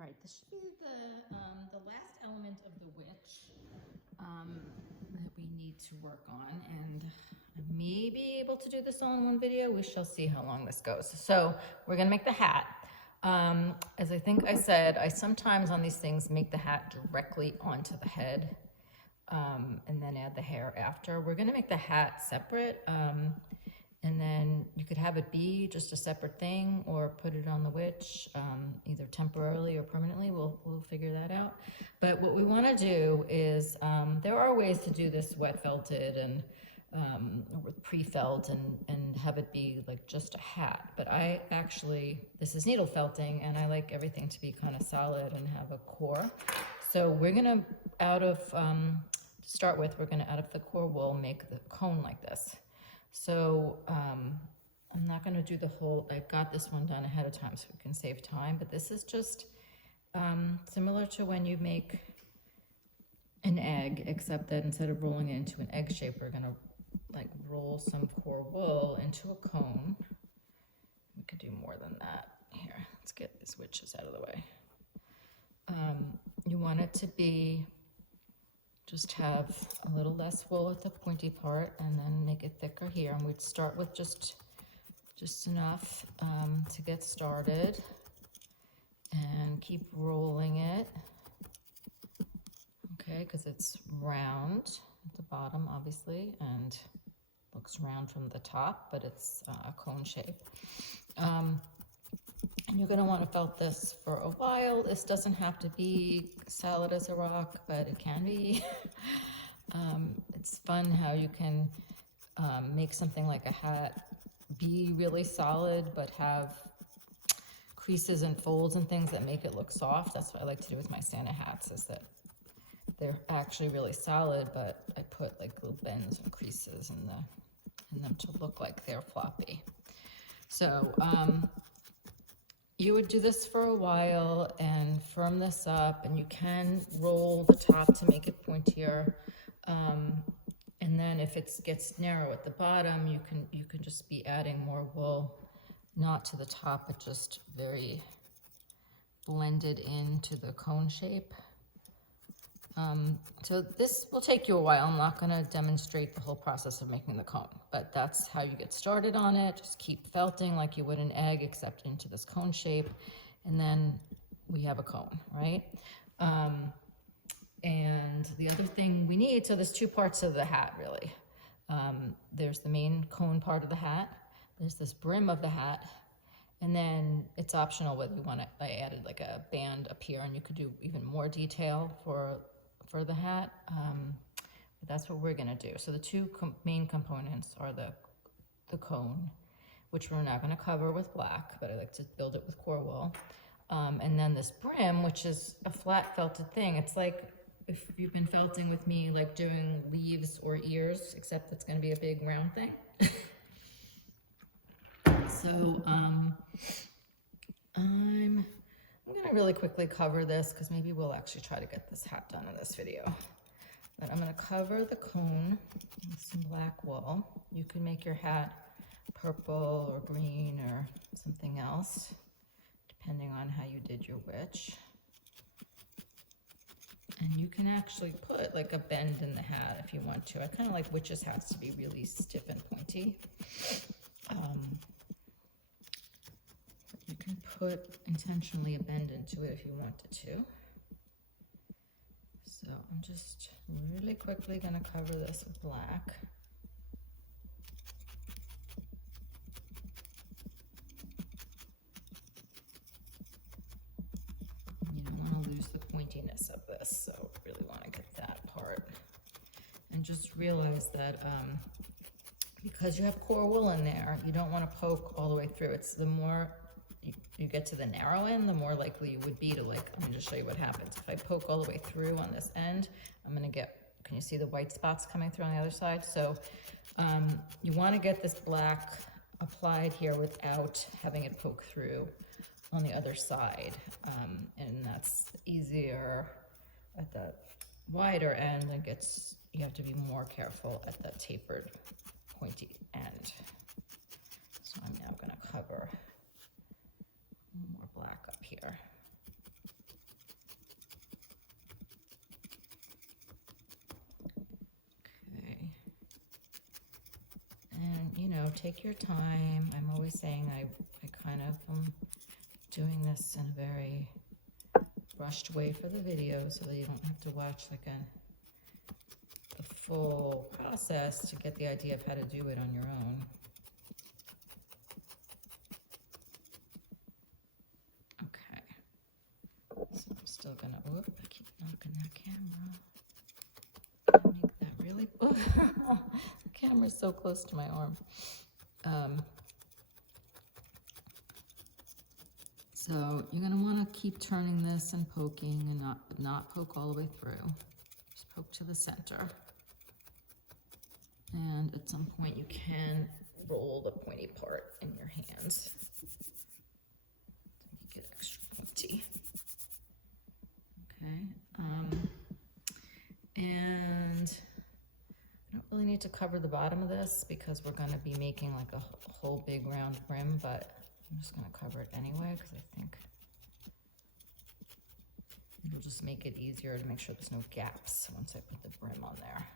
All right, this should be the last element of the witch that we need to work on, and I may be able to do this all in one video. We shall see how long this goes. So we're gonna make the hat. As I think I said, I sometimes on these things make the hat directly onto the head and then add the hair after. We're gonna make the hat separate. And then you could have it be just a separate thing or put it on the witch, either temporarily or permanently. We'll figure that out. But what we want to do is, there are ways to do this wet felted and with pre-felt and have it be like just a hat. But I actually, this is needle felting, and I like everything to be kind of solid and have a core. So we're gonna, to start with, we're gonna out of the core wool make the cone like this. So I'm not going to do the whole, I got this one done ahead of time so we can save time, but this is just similar to when you make an egg, except that instead of rolling it into an egg shape, we're going to like roll some core wool into a cone. We could do more than that. Here, let's get these witches out of the way. You want it to be, just have a little less wool at the pointy part and then make it thicker here. And we'd start with just enough to get started and keep rolling it. Okay, because it's round at the bottom, obviously, and looks round from the top, but it's a cone shape. And you're going to want to felt this for a while. This doesn't have to be solid as a rock, but it can be. It's fun how you can make something like a hat be really solid, but have creases and folds and things that make it look soft. That's what I like to do with my Santa hats, is that they're actually really solid, but I put like little bends and creases in them to look like they're floppy. So, you would do this for a while and firm this up, and you can roll the top to make it pointier. And then if it gets narrow at the bottom, you can just be adding more wool, not to the top, but just very blended into the cone shape. So this will take you a while. I'm not going to demonstrate the whole process of making the cone, but that's how you get started on it. Just keep felting like you would an egg, except into this cone shape, and then we have a cone, right? And the other thing we need, so there's two parts of the hat, really. There's the main cone part of the hat. There's this brim of the hat. And then it's optional whether you want it. I added like a band up here, and you could do even more detail for the hat. But that's what we're gonna do. So the two main components are the cone, which we're not gonna cover with black, but I like to build it with core wool. And then this brim, which is a flat felted thing. It's like if you've been felting with me, like doing leaves or ears, except it's gonna be a big round thing. So I'm gonna really quickly cover this because maybe we'll actually try to get this hat done in this video. But I'm gonna cover the cone with some black wool. You can make your hat purple or green or something else, depending on how you did your witch. And you can actually put like a bend in the hat if you want to. I kind of like witches' hats to be really stiff and pointy. You can put intentionally a bend into it if you wanted to. So I'm just really quickly going to cover this with black. You don't want to lose the pointiness of this, so really want to get that part. And just realize that because you have core wool in there, you don't want to poke all the way through. It's the more you get to the narrow end, the more likely you would be to, like, I'm going to show you what happens. If I poke all the way through on this end, I'm going to get, can you see the white spots coming through on the other side? So you want to get this black applied here without having it poke through on the other side. And that's easier at the wider end, and you have to be more careful at the tapered, pointy end. So I'm now going to cover more black up here. take your time. I'm always saying I kind of am doing this in a very rushed way for the video so that you don't have to watch like the full process to get the idea of how to do it on your own. Okay. So I'm still gonna, whoop, I keep knocking that camera. Make that really, the camera's so close to my arm. So you're gonna wanna keep turning this and poking and not poke all the way through. Just poke to the center. And at some point you can roll the pointy part in your hands. Make it extra pointy. Okay. And I don't really need to cover the bottom of this because we're gonna be making like a whole big round brim, but I'm just gonna cover it anyway because I think it'll just make it easier to make sure there's no gaps once I put the brim on there.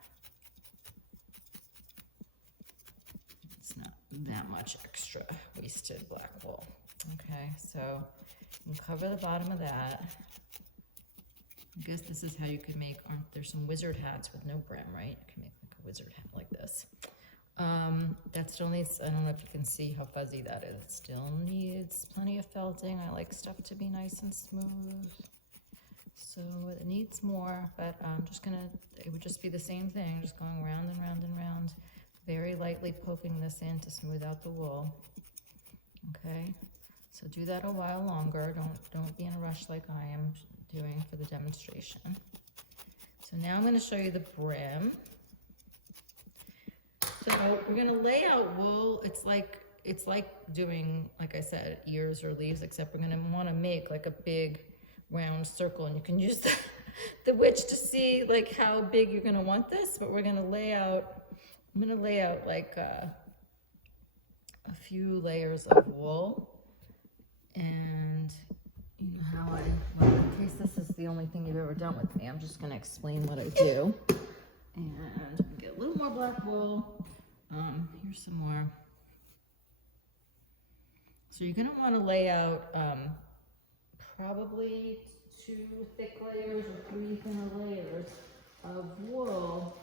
It's not that much extra wasted black wool. Okay, so you can cover the bottom of that. I guess this is how you could make, there's some wizard hats with no brim, right? You can make like a wizard hat like this. That still needs, I don't know if you can see how fuzzy that is. It still needs plenty of felting. I like stuff to be nice and smooth. So it needs more, but I'm just gonna, it would just be the same thing, just going round and round and round, very lightly poking this in to smooth out the wool. Okay, so do that a while longer. Don't be in a rush like I am doing for the demonstration. So now I'm going to show you the brim. So we're going to lay out wool. It's like doing, like I said, ears or leaves, except we're going to want to make like a big round circle, and you can use the witch to see like how big you're going to want this. But we're going to lay out, I'm going to lay out like a few layers of wool. And you know how well, in case this is the only thing you've ever done with me, I'm just going to explain what I do. And get a little more black wool. Here's some more. So you're going to want to lay out probably 2 thick layers or 3 thinner layers of wool,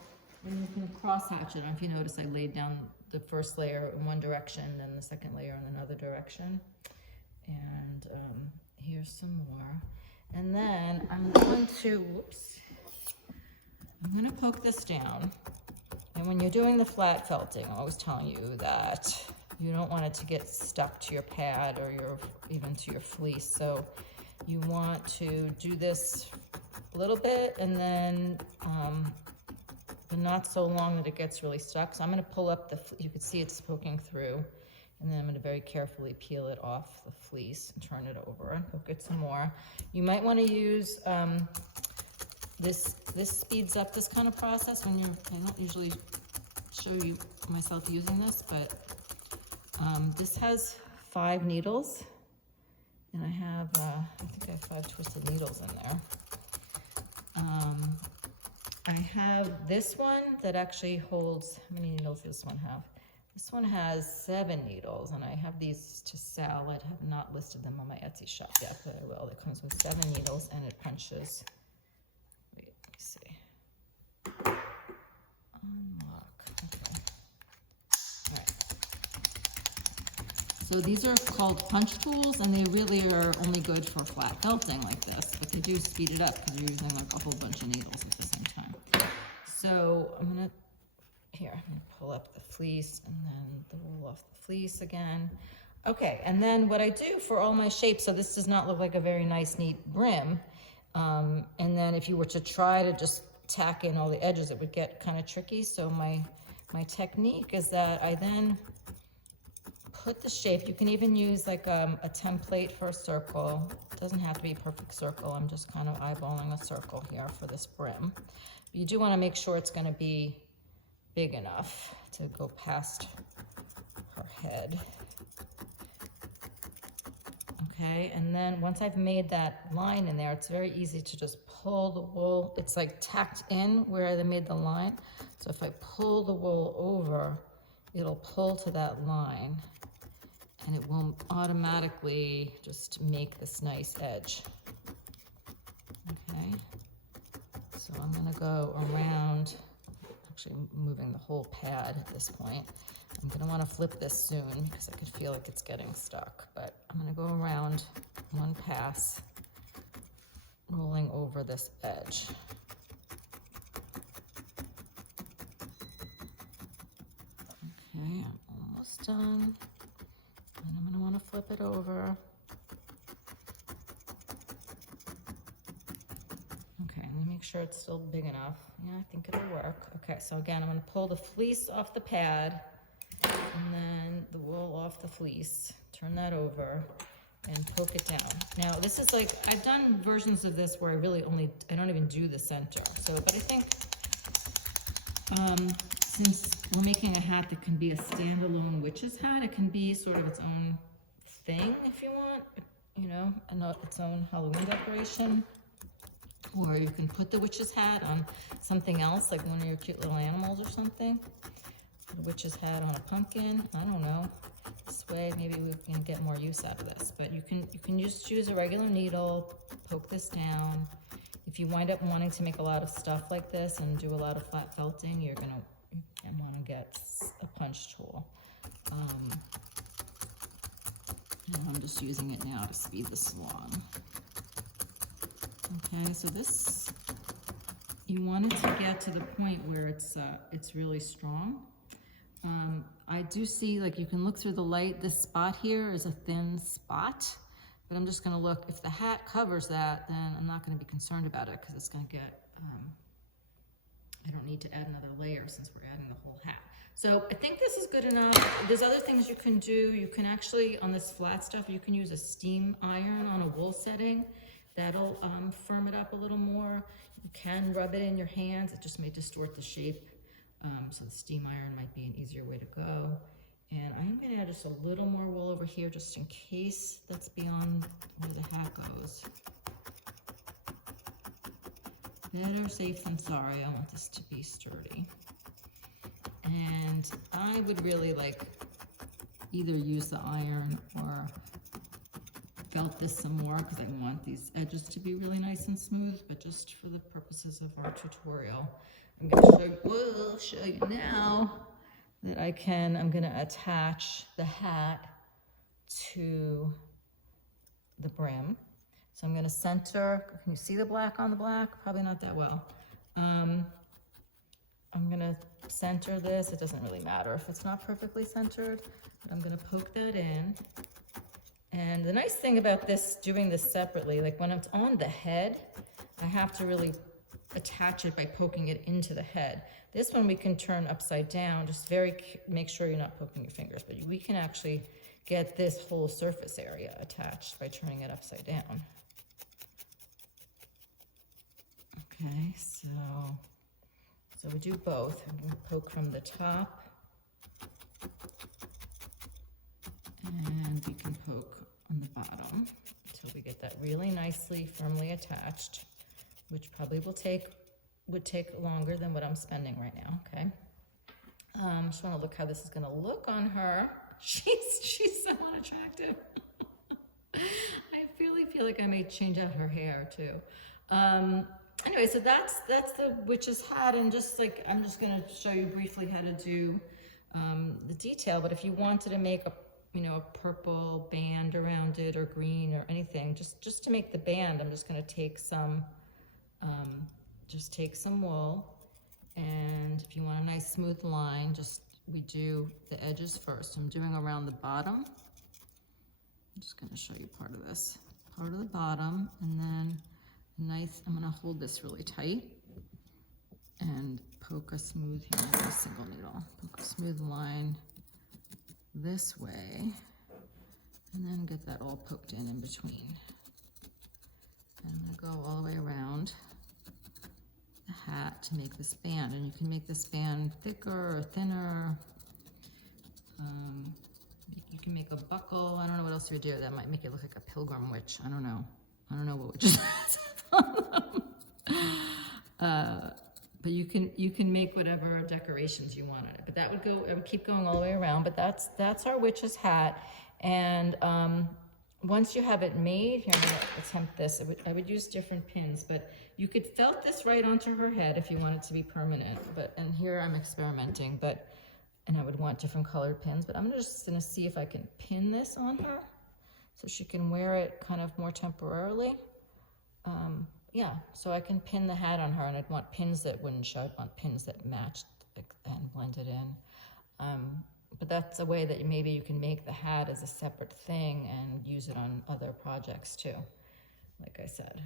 and you can cross hatch it. If you notice, I laid down the first layer in one direction, then the second layer in another direction. And here's some more. And then I'm going to, I'm going to poke this down. And when you're doing the flat felting, I'm always telling you that you don't want it to get stuck to your pad or even to your fleece. So you want to do this a little bit and then but not so long that it gets really stuck. So I'm going to pull up you can see it's poking through. And then I'm going to very carefully peel it off the fleece and turn it over and poke it some more. You might want to use this speeds up this kind of process when I don't usually show you myself using this, but this has 5 needles, and I have I think I have 5 twisted needles in there. I have this one that actually holds, how many needles does this one have? This one has 7 needles, and I have these to sell. I have not listed them on my Etsy shop yet, but I will. It comes with 7 needles, and it punches. Wait, let me see. Unlock. Okay. All right. So these are called punch tools, and they really are only good for flat felting like this, but they do speed it up because you're using like a whole bunch of needles at the same time. So I'm going to pull up the fleece and then the wool off the fleece again. Okay, and then what I do for all my shapes, so this does not look like a very nice, neat brim. And then if you were to try to just tack in all the edges, it would get kind of tricky. So my technique is that I then put the shape. You can even use like a template for a circle. It doesn't have to be a perfect circle. I'm just kind of eyeballing a circle here for this brim. But you do want to make sure it's going to be big enough to go past her head. Okay, and then once I've made that line in there, it's very easy to just pull the wool. It's like tacked in where I made the line. So if I pull the wool over, it'll pull to that line and it will automatically just make this nice edge. Okay, so I'm gonna go around, actually moving the whole pad at this point. I'm gonna wanna flip this soon because I could feel like it's getting stuck, but I'm gonna go around one pass, rolling over this edge. Okay, I'm almost done. And I'm gonna wanna flip it over. Okay, let me make sure it's still big enough. Yeah, I think it'll work. Okay, so again, I'm gonna pull the fleece off the pad and then the wool off the fleece, turn that over and poke it down. Now this is like, I've done versions of this where I don't even do the center. So, but I think, since we're making a hat that can be a standalone witch's hat, it can be sort of its own thing if you want, you know, its own Halloween decoration. Or you can put the witch's hat on something else, like one of your cute little animals or something. Put a witch's hat on a pumpkin, I don't know. This way, maybe we can get more use out of this. But you can just use a regular needle, poke this down. If you wind up wanting to make a lot of stuff like this and do a lot of flat felting, you're gonna want to get a punch tool. I'm just using it now to speed this along. Okay, so this, you want it to get to the point where it's really strong. I do see, like, you can look through the light, this spot here is a thin spot, but I'm just gonna look, if the hat covers that, then I'm not gonna be concerned about it because it's gonna get, I don't need to add another layer since we're adding the whole hat. So I think this is good enough. There's other things you can do. You can actually, on this flat stuff, you can use a steam iron on a wool setting. That'll firm it up a little more. You can rub it in your hands. It just may distort the shape. So the steam iron might be an easier way to go. And I'm gonna add just a little more wool over here just in case that's beyond where the hat goes. Better safe than sorry. I want this to be sturdy. And I would really like either use the iron or felt this some more because I want these edges to be really nice and smooth, but just for the purposes of our tutorial, I'm gonna show you now that I'm gonna attach the hat to the brim. So I'm gonna center, can you see the black on the black? Probably not that well. I'm gonna center this. It doesn't really matter if it's not perfectly centered, but I'm gonna poke that in. And the nice thing about this, doing this separately, like when it's on the head, I have to really attach it by poking it into the head. This one we can turn upside down, just make sure you're not poking your fingers, but we can actually get this whole surface area attached by turning it upside down. Okay, so we do both. I'm gonna poke from the top, and we can poke on the bottom until we get that really nicely, firmly attached, which probably would take longer than what I'm spending right now, okay? Just wanna look how this is gonna look on her. She's so unattractive. I really feel like I may change out her hair too. Anyway, so that's the witch's hat, and just like, I'm just gonna show you briefly how to do the detail, but if you wanted to make a purple band around it or green or anything, just to make the band, I'm just gonna take some wool, and if you want a nice smooth line, we do the edges first. I'm doing around the bottom. I'm just gonna show you part of this, part of the bottom, and then I'm gonna hold this really tight and poke a smooth here with a single needle. Poke a smooth line this way, and then get that all poked in between. And I'm gonna go all the way around the hat to make this band, and you can make this band thicker or thinner. You can make a buckle. I don't know what else you would do. That might make it look like a pilgrim witch. I don't know what witches. But you can make whatever decorations you want on it, but that would go, I would keep going all the way around, but that's our witch's hat. And once you have it made, here, I'm gonna attempt this. I would use different pins, but you could felt this right onto her head if you want it to be permanent. And here I'm experimenting, and I would want different colored pins, but I'm just gonna see if I can pin this on her so she can wear it kind of more temporarily. Yeah, so I can pin the hat on her, and I'd want pins that wouldn't show. I'd want pins that matched and blended in. But that's a way that maybe you can make the hat as a separate thing and use it on other projects too. Like I said,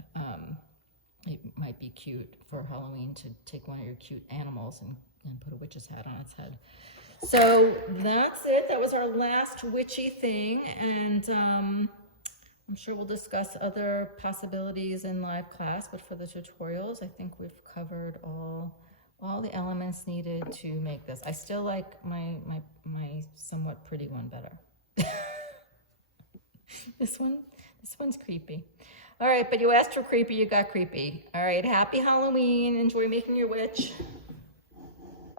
it might be cute for Halloween to take one of your cute animals and put a witch's hat on its head. So that's it. That was our last witchy thing, and I'm sure we'll discuss other possibilities in live class, but for the tutorials, I think we've covered all the elements needed to make this. I still like my somewhat pretty one better. This one's creepy. All right, but you asked for creepy, you got creepy. All right, happy Halloween. Enjoy making your witch.